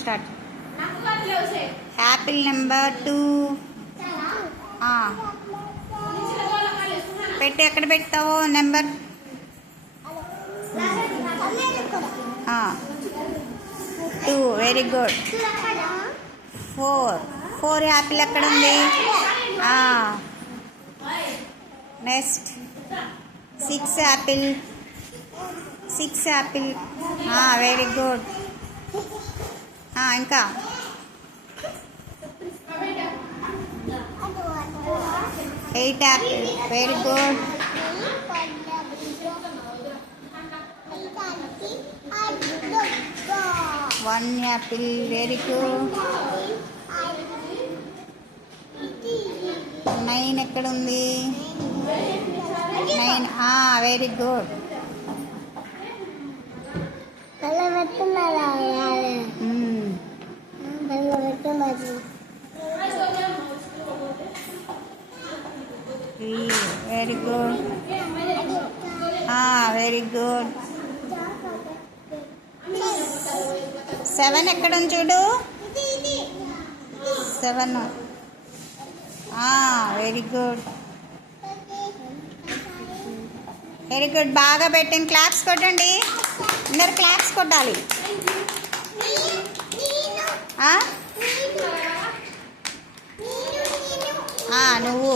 Start. Apple number 2 పెట్టి ఎక్కడ పెడతావు నెంబర్ 2. Very good. 4 యాపిల్ ఎక్కడ ఉంది? Next 6 Apple. Very good. ఇంకా 8 Apple. Very good. 1 Apple. Very good. 9 ఎక్కడ ఉంది? 9. Very good. Very good. Very good. 7 ఎక్కడ ఉంది చూడు? 7. Very good. Very good. బాగా పెట్టండి. క్లాప్స్ కొట్టండి. అందరు క్లాప్స్ కొట్టాలి. నువ్వు